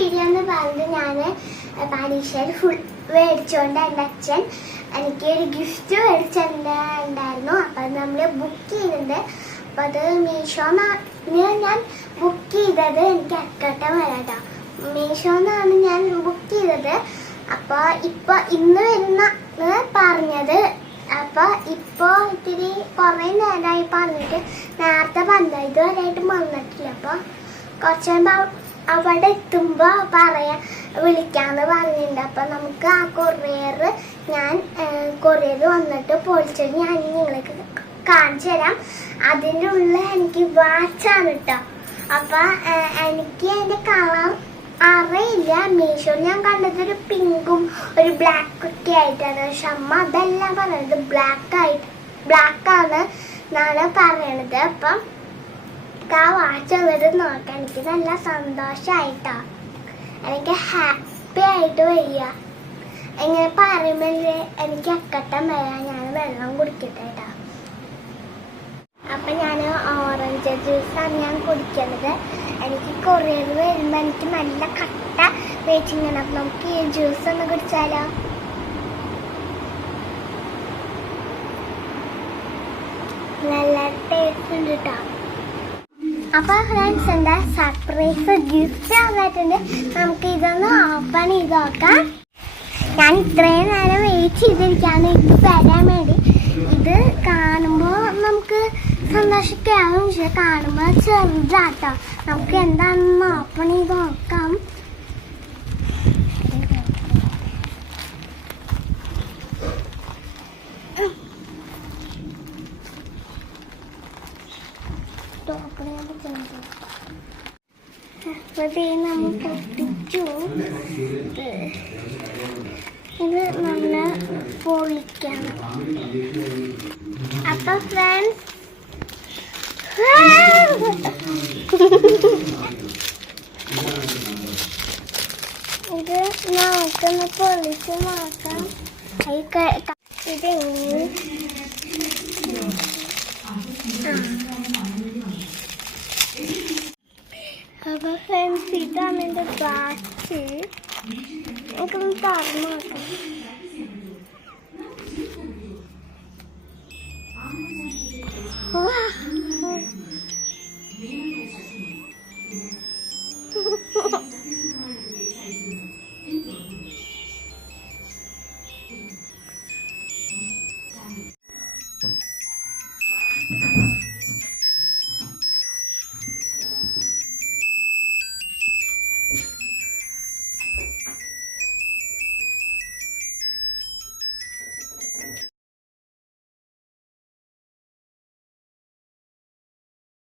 Video എന്ന് പറയുന്നത് ഞാൻ പരീക്ഷയിൽ ഫുൾ മേടിച്ചുകൊണ്ട് എൻ്റെ അച്ഛൻ എനിക്ക് ഒരു ഗിഫ്റ്റ് മേടിച്ചിട്ടുണ്ടായിരുന്നു. അപ്പം അത് നമ്മൾ ബുക്ക് ചെയ്തിട്ടുണ്ട്. അപ്പം അത് മീഷോന്നാണ് ഞാൻ ബുക്ക് ചെയ്തത്. എനിക്ക് അക്കട്ടം വരാട്ടോ. മീഷോന്നാണ് ഞാൻ ബുക്ക് ചെയ്തത്. അപ്പോൾ ഇന്ന് വരുന്ന പറഞ്ഞത്. അപ്പോൾ ഇപ്പോൾ ഇത്തിരി കുറേ നേരമായി പറഞ്ഞിട്ട് നേരത്തെ പറഞ്ഞത് ഇതുവരെയായിട്ട് വന്നിട്ടില്ല. അപ്പോൾ കുറച്ച് അവിടെ എത്തുമ്പോൾ വിളിക്കാമെന്ന് പറഞ്ഞിട്ടുണ്ട്. അപ്പം നമുക്ക് ആ കൊറിയർ വന്നിട്ട് പൊളിച്ചത് ഞാൻ നിങ്ങൾക്ക് കാണിച്ചു തരാം. അതിൻ്റെ ഉള്ളിൽ എനിക്ക് വാച്ചാണ് കേട്ടോ. അപ്പം എനിക്ക് അതിൻ്റെ കളർ അറിയില്ല. മീഷോയിൽ ഞാൻ കണ്ടത് ഒരു പിങ്കും ഒരു ബ്ലാക്ക് ഒക്കെ ആയിട്ടാണ്. പക്ഷെ അമ്മ അതെല്ലാം പറയുന്നത് ബ്ലാക്കാണ് എന്നാണ് പറയണത്. അപ്പം ആ വാച്ച് ഉള്ളത് നോക്കാൻ എനിക്ക് നല്ല സന്തോഷമായിട്ടോ. എനിക്ക് ഹാപ്പി ആയിട്ട് വരിക. എങ്ങനെ പറയുമ്പോഴേ എനിക്ക് അക്കട്ടം വരാൻ ഞാൻ വെള്ളം കുടിക്കട്ടെ കേട്ടോ. അപ്പം ഞാൻ ഓറഞ്ച് ജ്യൂസാണ് ഞാൻ കുടിക്കുന്നത്. എനിക്ക് കൊറിയർ വരുമ്പോൾ എനിക്ക് നല്ല കട്ട വെച്ചിങ്ങനെ. അപ്പം നമുക്ക് ഈ ജ്യൂസ് ഒന്ന് കുടിച്ചാലോ? നല്ല ടേസ്റ്റ് ഉണ്ട് കേട്ടോ. അപ്പോൾ ഫ്രണ്ട്സ്, എന്താ സർപ്രൈസ് ഗിഫ്റ്റ് വന്നിട്ടുണ്ട്. നമുക്ക് ഇതൊന്ന് ഓപ്പൺ ചെയ്ത് നോക്കാം. ഞാൻ ഇത്രയും നേരം വെയിറ്റ് ചെയ്തിരിക്കുകയാണ് ഇത് തരാൻ വേണ്ടി. ഇത് കാണുമ്പോൾ നമുക്ക് സന്തോഷിക്കാവും, പക്ഷെ കാണുമ്പോൾ ചെറുതാട്ടോ. നമുക്ക് എന്താണെന്ന് ഓപ്പൺ ചെയ്ത് നോക്കാം. നമ്മൾ പൊട്ടിച്ചു. ഇത് നല്ല പൊളിക്കണം. അപ്പൊ ഫ്രണ്ട്സ്, ഇത് നമുക്കൊന്ന് പൊളിച്ച് നോക്കാം. ഇതെങ്ങനെ അപ്പോൾ ഫ്രണ്ട്സ്, ഇതാണ് എൻ്റെ വാച്ച്. എനിക്കൊന്ന് തുറന്നു നോക്കാം.